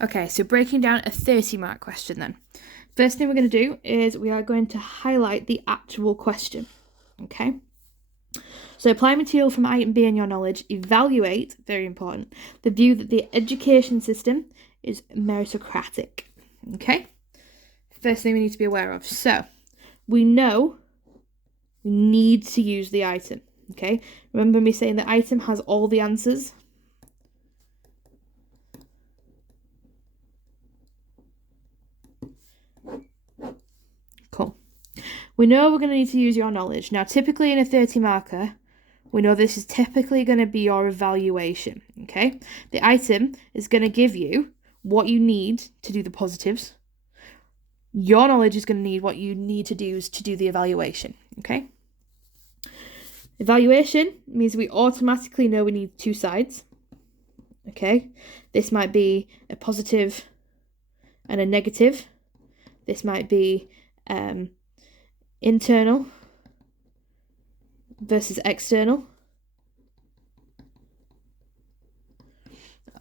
Okay, so breaking down a 30-mark question then. First thing we're going to do is we are going to highlight the actual question. Okay? So apply material from item B in your knowledge. Evaluate, very important, the view that the education system is meritocratic. Okay? First thing we need to be aware of. So, we know we need to use the item. Okay? Remember me saying the item has all the answers? Cool. We know we're going to need to use your knowledge. Now, typically in a 30-marker, we know this is typically going to be your evaluation, okay? The item is going to give you what you need to do the positives. Your knowledge is going to need what you need to do to do the evaluation, okay? Evaluation means we automatically know we need two sides, okay? This might be a positive and a negative. This might be internal versus external,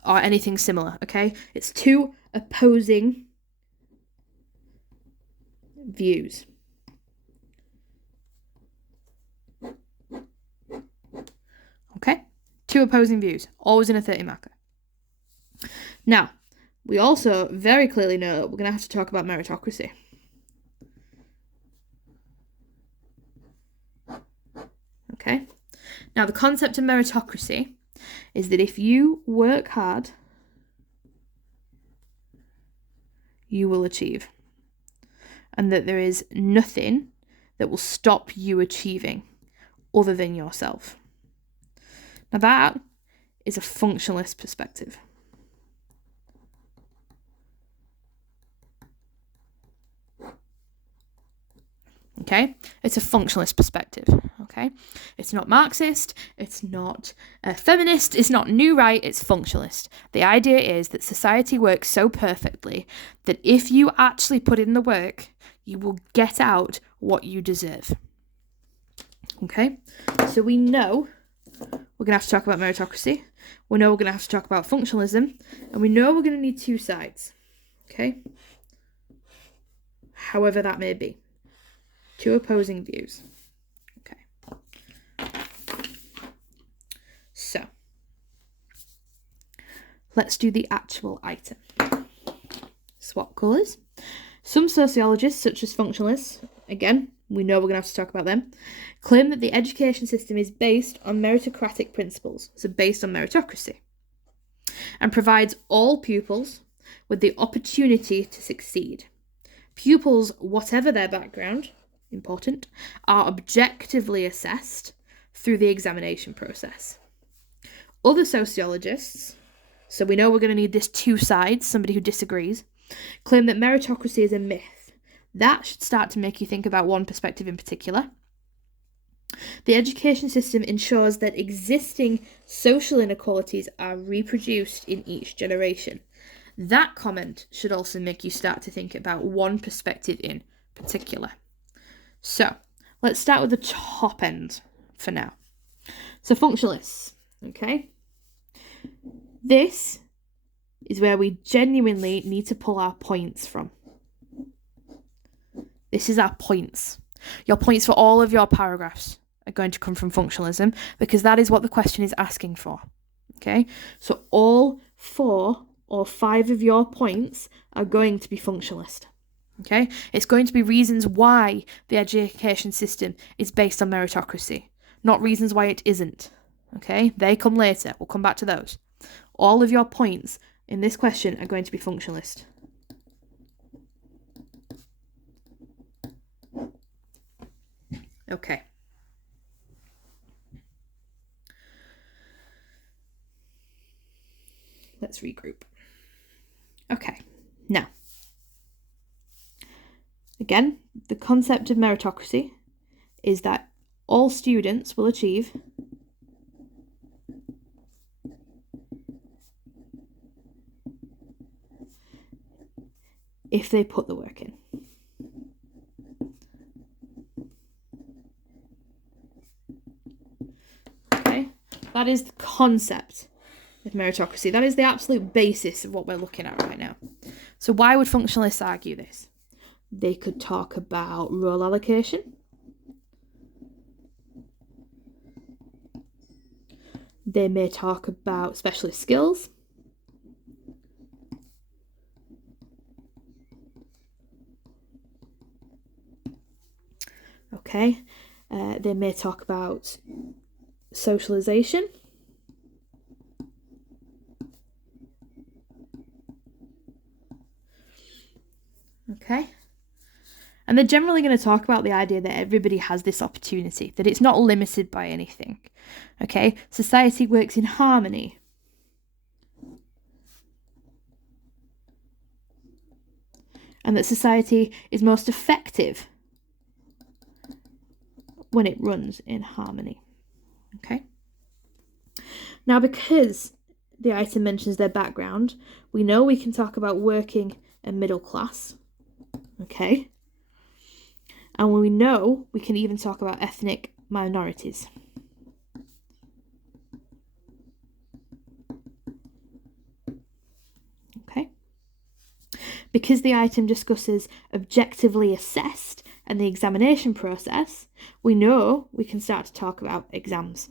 or anything similar, okay? It's two opposing views. Okay? Two opposing views, always in a 30-marker. Now, we also very clearly know we're going to have to talk about meritocracy. Okay? Now, the concept of meritocracy is that if you work hard, you will achieve. And that there is nothing that will stop you achieving other than yourself. Now, that is a functionalist perspective. Okay? It's a functionalist perspective. Okay? It's not Marxist, it's not feminist, it's not new right, it's functionalist. The idea is that society works so perfectly that if you actually put in the work, you will get out what you deserve. Okay? So we know we're going to have to talk about meritocracy, we know we're going to have to talk about functionalism, and we know we're going to need two sides. Okay? However that may be. Two opposing views. Okay. So, let's do the actual item. Swap colours. Some sociologists, such as functionalists, again, we know we're going to have to talk about them, claim that the education system is based on meritocratic principles, so based on meritocracy, and provides all pupils with the opportunity to succeed. Pupils, whatever their background, important, are objectively assessed through the examination process. Other sociologists, so we know we're going to need this two sides, somebody who disagrees, claim that meritocracy is a myth. That should start to make you think about one perspective in particular. The education system ensures that existing social inequalities are reproduced in each generation. That comment should also make you start to think about one perspective in particular. So, let's start with the top end for now. So, functionalists, okay? This is where we genuinely need to pull our points from. This is our points. Your points for all of your paragraphs are going to come from functionalism because that is what the question is asking for, okay? So, all 4 or 5 of your points are going to be functionalist. Okay, it's going to be reasons why the education system is based on meritocracy, not reasons why it isn't. Okay, they come later. We'll come back to those. All of your points in this question are going to be functionalist. Okay. Let's regroup. Okay, now. Again, the concept of meritocracy is that all students will achieve if they put the work in. Okay, that is the concept with meritocracy. That is the absolute basis of what we're looking at right now. So why would functionalists argue this? They could talk about role allocation. They may talk about specialist skills. Okay. They may talk about socialization. Okay. And they're generally going to talk about the idea that everybody has this opportunity, that it's not limited by anything. Okay. Society works in harmony. And that society is most effective when it runs in harmony. Okay. Now, because the item mentions their background, we know we can talk about working and middle class. Okay. And we know we can even talk about ethnic minorities. Okay. Because the item discusses objectively assessed and the examination process, we know we can start to talk about exams.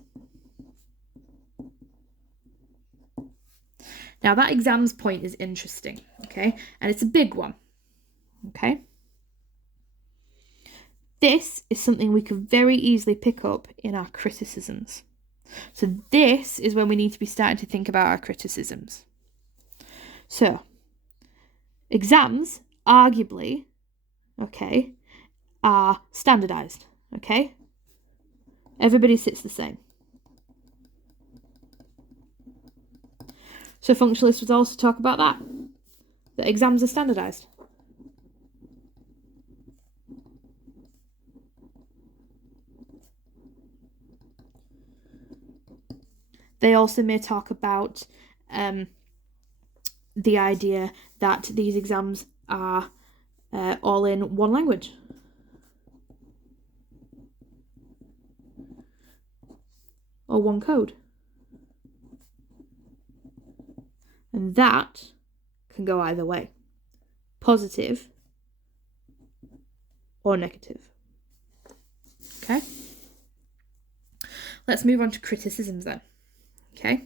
Now that exams point is interesting, okay? And it's a big one, okay? This is something we could very easily pick up in our criticisms. So this is when we need to be starting to think about our criticisms. So, exams, arguably, okay, are standardised, okay? Everybody sits the same. So functionalists would also talk about that exams are standardised. They also may talk about the idea that these exams are all in one language. Or one code. And that can go either way. Positive or negative. Okay? Let's move on to criticisms then. Okay?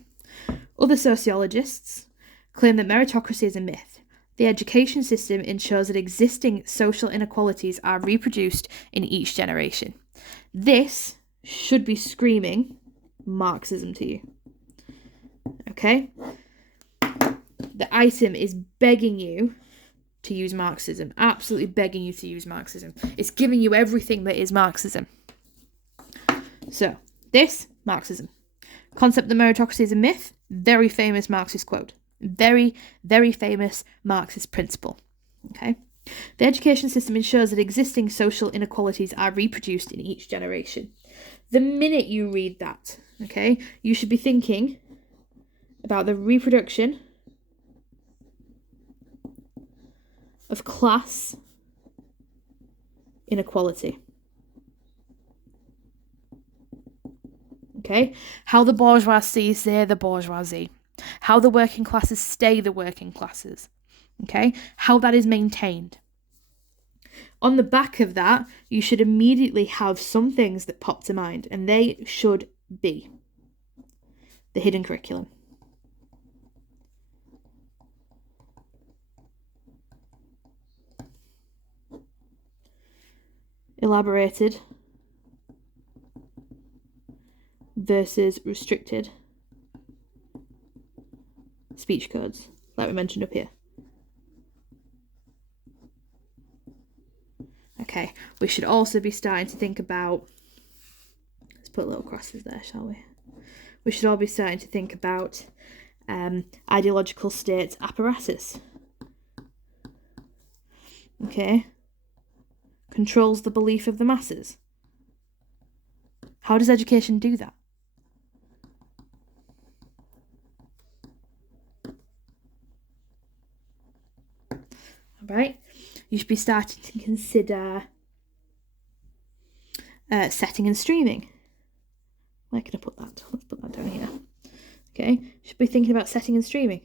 Other sociologists claim that meritocracy is a myth. The education system ensures that existing social inequalities are reproduced in each generation. This should be screaming Marxism to you. Okay? The item is begging you to use Marxism. Absolutely begging you to use Marxism. It's giving you everything that is Marxism. So, this, Marxism. Concept that meritocracy is a myth, very famous Marxist quote. Very, very famous Marxist principle. Okay? The education system ensures that existing social inequalities are reproduced in each generation. The minute you read that, okay, you should be thinking about the reproduction of class inequality. Okay? How the bourgeoisie stay the bourgeoisie. How the working classes stay the working classes. Okay? How that is maintained. On the back of that, you should immediately have some things that pop to mind, and they should be the hidden curriculum. Elaborated versus restricted speech codes, like we mentioned up here. Okay, we should also be starting to think about, let's put little crosses there, shall we? We should all be starting to think about ideological state apparatus. Okay? Controls the belief of the masses. How does education do that? Right? You should be starting to consider setting and streaming. Where can I put that? Let's put that down here. Okay, should be thinking about setting and streaming.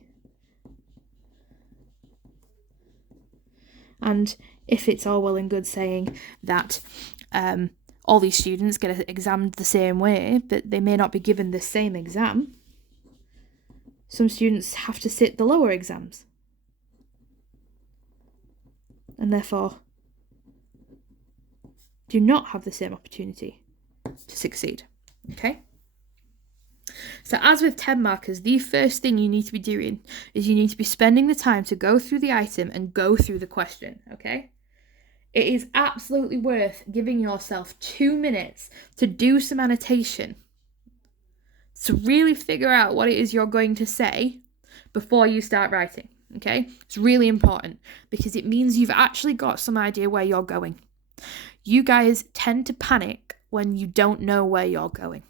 And if it's all well and good saying that all these students get examined the same way, but they may not be given the same exam, some students have to sit the lower exams. And therefore do not have the same opportunity to succeed. Okay? So as with 10 markers, the first thing you need to be doing is you need to be spending the time to go through the item and go through the question, okay? It is absolutely worth giving yourself 2 minutes to do some annotation, to really figure out what it is you're going to say before you start writing, okay? It's really important because it means you've actually got some idea where you're going. You guys tend to panic when you don't know where you're going.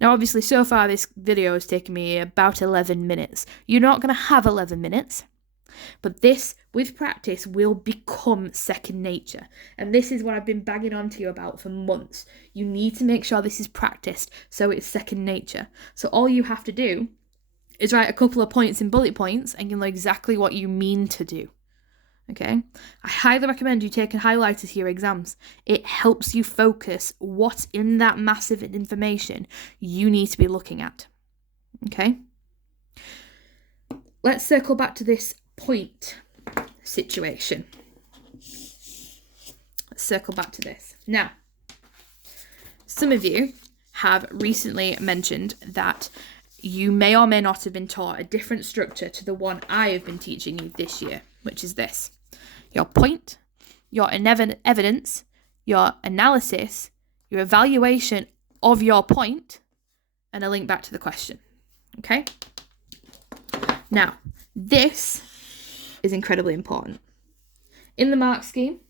Now, obviously, so far this video has taken me about 11 minutes. You're not going to have 11 minutes, but this, with practice, will become second nature. And this is what I've been banging on to you about for months. You need to make sure this is practiced so it's second nature. So all you have to do is write a couple of points in bullet points and you'll know exactly what you mean to do. Okay, I highly recommend you taking highlighters to your exams. It helps you focus what's in that massive information you need to be looking at. Okay, let's circle back to this point situation. Let's circle back to this. Now, some of you have recently mentioned that you may or may not have been taught a different structure to the one I have been teaching you this year, which is this. Your point, your evidence, your analysis, your evaluation of your point, and a link back to the question. Okay? Now, this is incredibly important. In the mark scheme,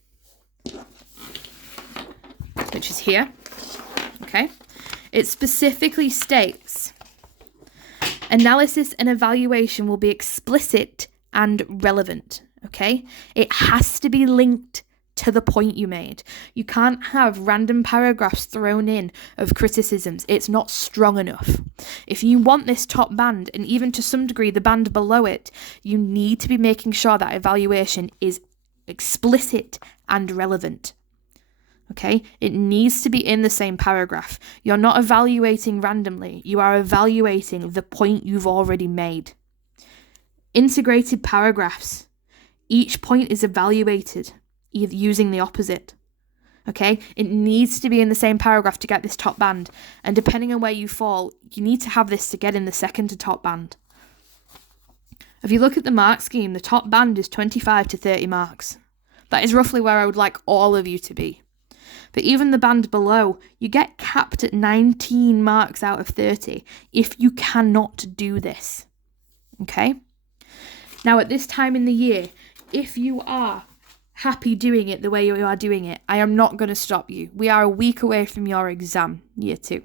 which is here, okay, it specifically states analysis and evaluation will be explicit and relevant. Okay, it has to be linked to the point you made. You can't have random paragraphs thrown in of criticisms. It's not strong enough. If you want this top band, and even to some degree the band below it, you need to be making sure that evaluation is explicit and relevant. Okay, it needs to be in the same paragraph. You're not evaluating randomly. You are evaluating the point you've already made. Integrated paragraphs. Each point is evaluated using the opposite. Okay, it needs to be in the same paragraph to get this top band. And depending on where you fall, you need to have this to get in the second to top band. If you look at the mark scheme, the top band is 25 to 30 marks. That is roughly where I would like all of you to be. But even the band below, you get capped at 19 marks out of 30 if you cannot do this. Okay? Now, at this time in the year, if you are happy doing it the way you are doing it, I am not going to stop you. We are a week away from your exam, year 2.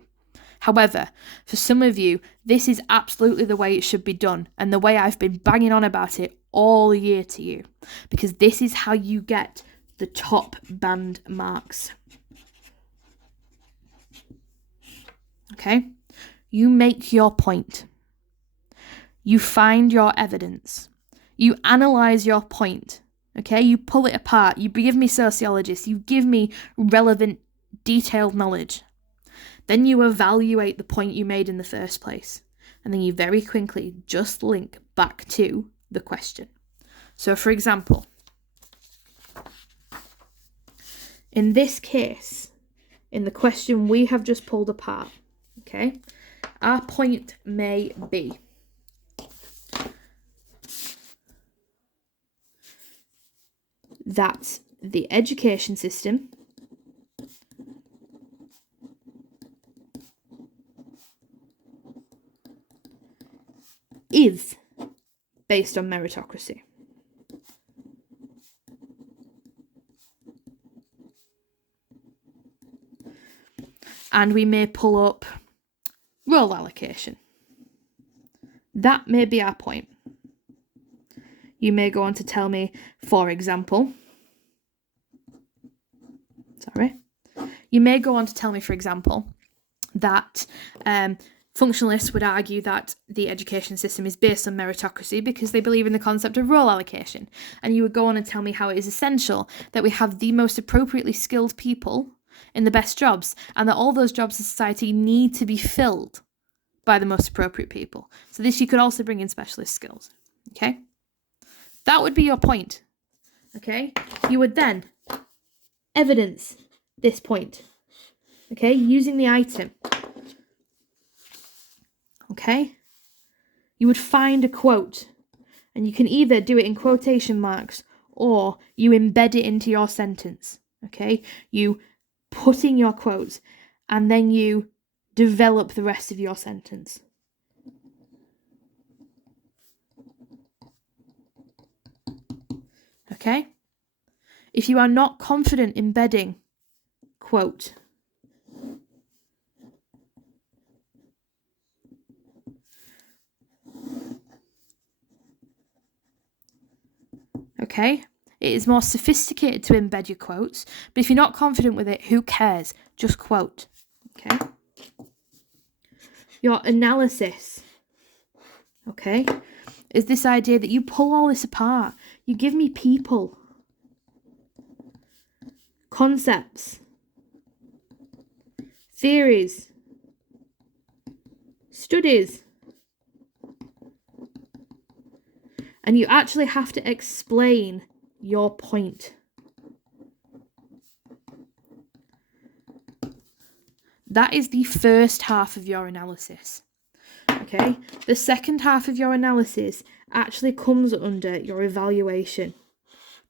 However, for some of you, this is absolutely the way it should be done and the way I've been banging on about it all year to you, because this is how you get the top band marks. Okay? You make your point. You find your evidence. You analyse your point, okay? You pull it apart. You give me sociologists. You give me relevant, detailed knowledge. Then you evaluate the point you made in the first place. And then you very quickly just link back to the question. So, for example, in this case, in the question we have just pulled apart, okay, our point may be that the education system is based on meritocracy. And we may pull up role allocation. That may be our point. You may go on to tell me, for example, you may go on to tell me, for example, that Functionalists would argue that the education system is based on meritocracy because they believe in the concept of role allocation. And you would go on and tell me how it is essential that we have the most appropriately skilled people in the best jobs, and that all those jobs in society need to be filled by the most appropriate people. So this, you could also bring in specialist skills. Okay? That would be your point. Okay? You would then evidence this point. Okay? Using the item. Okay? You would find a quote, and you can either do it in quotation marks or you embed it into your sentence. Okay? You put in your quotes and then you develop the rest of your sentence. Okay? If you are not confident embedding quote, okay? It is more sophisticated to embed your quotes, but if you're not confident with it, who cares? Just quote. Okay? Your analysis, okay, is this idea that you pull all this apart. You give me people, concepts, theories, studies, and you actually have to explain your point. That is the first half of your analysis. Okay? The second half of your analysis actually comes under your evaluation.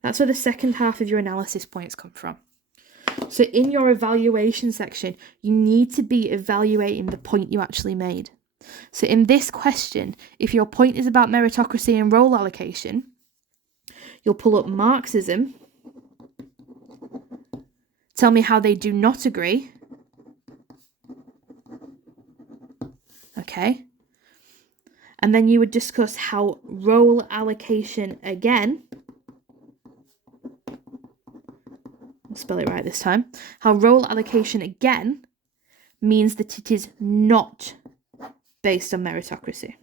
That's where the second half of your analysis points come from. So in your evaluation section, you need to be evaluating the point you actually made. So in this question, if your point is about meritocracy and role allocation, you'll pull up Marxism, tell me how they do not agree. Okay. And then you would discuss how role allocation again, I'll spell it right this time, how role allocation again means that it is not based on meritocracy.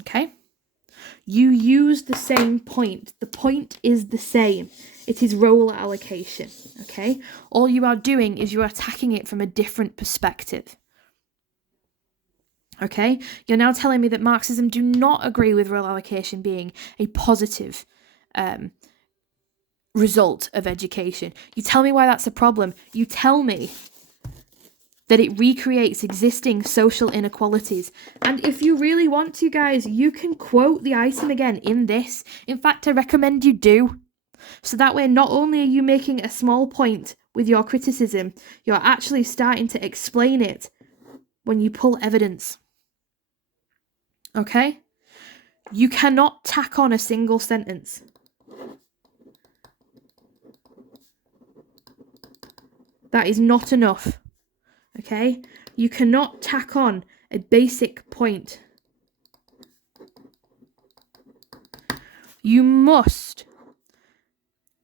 Okay? You use the same point. The point is the same. It is role allocation, okay? All you are doing is you are attacking it from a different perspective. Okay? You're now telling me that Marxism do not agree with role allocation being a positive result of education. You tell me why that's a problem. You tell me that it recreates existing social inequalities. And if you really want to, guys, you can quote the item again in this. In fact, I recommend you do. So that way, not only are you making a small point with your criticism, you're actually starting to explain it when you pull evidence. Okay? You cannot tack on a single sentence. That is not enough. Okay? You cannot tack on a basic point. You must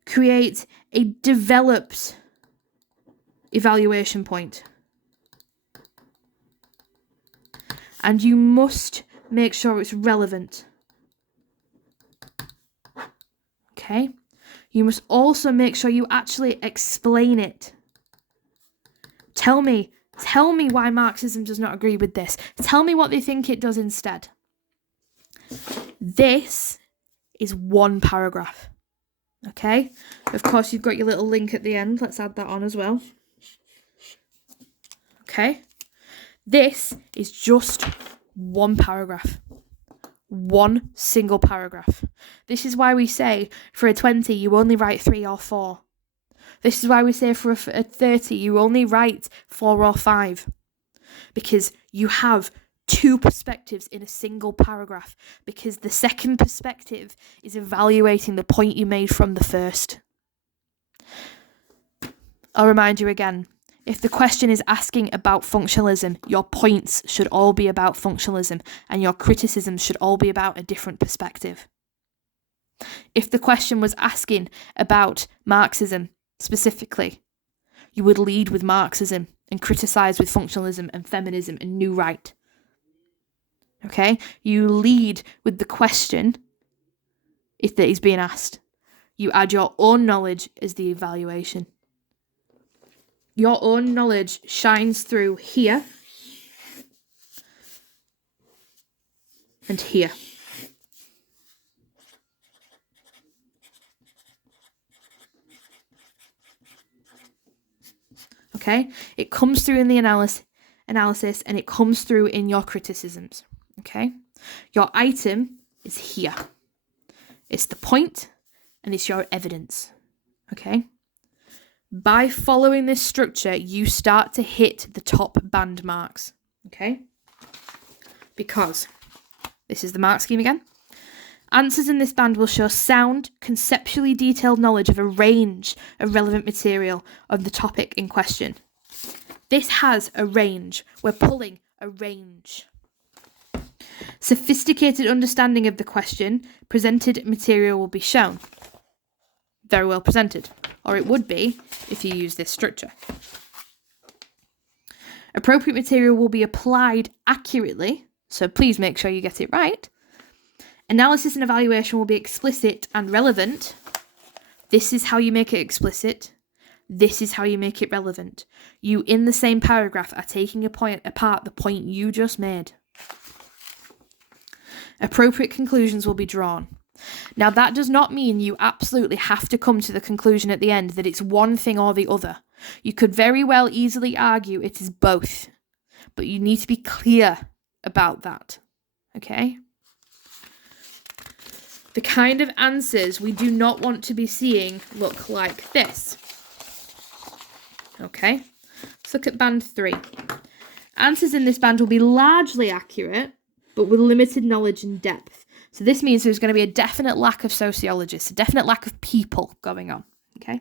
create a developed evaluation point. And you must make sure it's relevant. Okay? You must also make sure you actually explain it. Tell me why Marxism does not agree with this. Tell me what they think it does instead. This is one paragraph. Okay? Of course, you've got your little link at the end. Let's add that on as well. Okay? This is just one paragraph. One single paragraph. This is why we say for a 20, you only write 3 or 4. This is why we say for a 30, you only write 4 or 5. Because you have 2 perspectives in a single paragraph. Because the second perspective is evaluating the point you made from the first. I'll remind you again. If the question is asking about functionalism, your points should all be about functionalism, and your criticisms should all be about a different perspective. If the question was asking about Marxism, specifically. You would lead with Marxism and criticise with functionalism and feminism and New Right. Okay? You lead with the question if that is being asked. You add your own knowledge as the evaluation. Your own knowledge shines through here and here. Okay? It comes through in the analysis and it comes through in your criticisms. Okay? Your item is here. It's the point and it's your evidence. Okay? By following this structure, you start to hit the top band marks. Okay? Because this is the mark scheme again. Answers in this band will show sound, conceptually detailed knowledge of a range of relevant material of the topic in question. This has a range. We're pulling a range. Sophisticated understanding of the question, presented material will be shown. Very well presented. Or it would be if you use this structure. Appropriate material will be applied accurately, so please make sure you get it right. Analysis and evaluation will be explicit and relevant. This is how you make it explicit. This is how you make it relevant. You, in the same paragraph, are taking apart the point you just made. Appropriate conclusions will be drawn. Now, that does not mean you absolutely have to come to the conclusion at the end that it's one thing or the other. You could very well easily argue it is both, but you need to be clear about that. Okay? The kind of answers we do not want to be seeing look like this. Okay? Let's look at band 3. Answers in this band will be largely accurate, but with limited knowledge and depth. So this means there's going to be a definite lack of sociologists, a definite lack of people going on. Okay?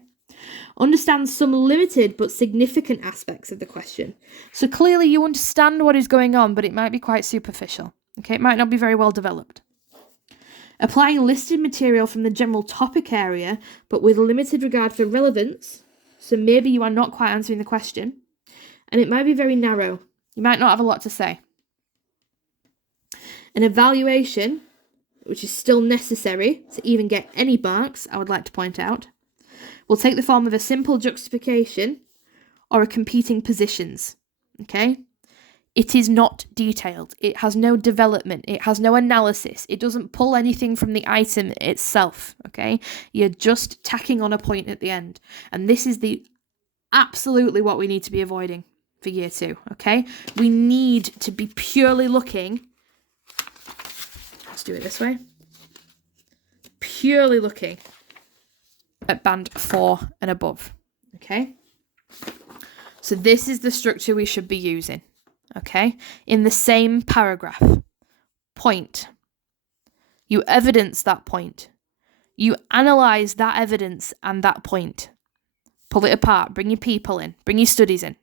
Understand some limited but significant aspects of the question. So clearly you understand what is going on, but it might be quite superficial. Okay? It might not be very well developed. Applying listed material from the general topic area, but with limited regard for relevance. So maybe you are not quite answering the question. And it might be very narrow. You might not have a lot to say. An evaluation, which is still necessary to even get any marks, I would like to point out, will take the form of a simple justification or a competing positions. Okay? It is not detailed. It has no development. It has no analysis. It doesn't pull anything from the item itself. Okay? You're just tacking on a point at the end. And this is absolutely what we need to be avoiding for year 2. Okay? We need to be purely looking. Let's do it this way. Purely looking at band 4 and above. Okay? So this is the structure we should be using. Okay? In the same paragraph. Point. You evidence that point. You analyse that evidence and that point. Pull it apart. Bring your people in. Bring your studies in.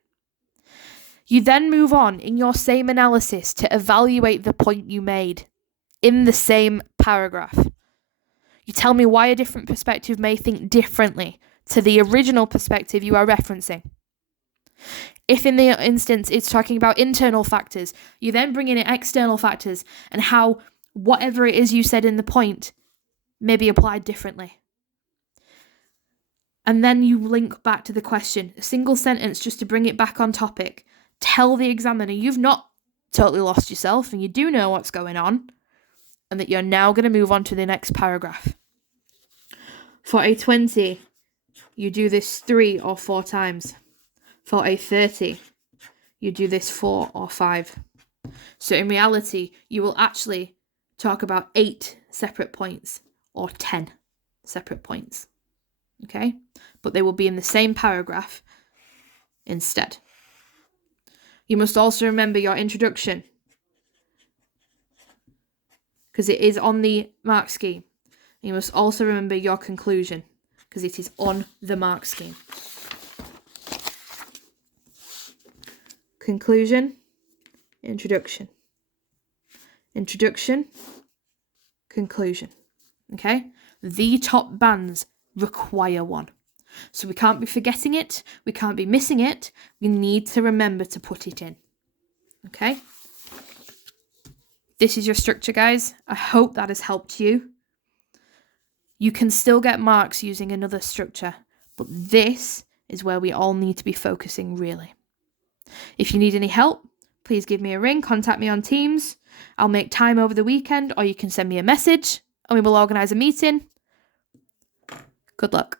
You then move on in your same analysis to evaluate the point you made in the same paragraph. You tell me why a different perspective may think differently to the original perspective you are referencing. If in the instance it's talking about internal factors, you then bring in external factors and how whatever it is you said in the point may be applied differently. And then you link back to the question, a single sentence just to bring it back on topic. Tell the examiner you've not totally lost yourself and you do know what's going on and that you're now going to move on to the next paragraph. For a 20, you do this 3 or 4 times. For a 30, you do this 4 or 5. So in reality, you will actually talk about 8 separate points or 10 separate points. Okay? But they will be in the same paragraph instead. You must also remember your introduction, because it is on the mark scheme. You must also remember your conclusion, because it is on the mark scheme. Conclusion, introduction. Introduction, conclusion. Okay? The top bands require one. So we can't be forgetting it. We can't be missing it. We need to remember to put it in. Okay? This is your structure, guys. I hope that has helped you. You can still get marks using another structure, but this is where we all need to be focusing, really. If you need any help, please give me a ring, contact me on Teams. I'll make time over the weekend, or you can send me a message and we will organise a meeting. Good luck.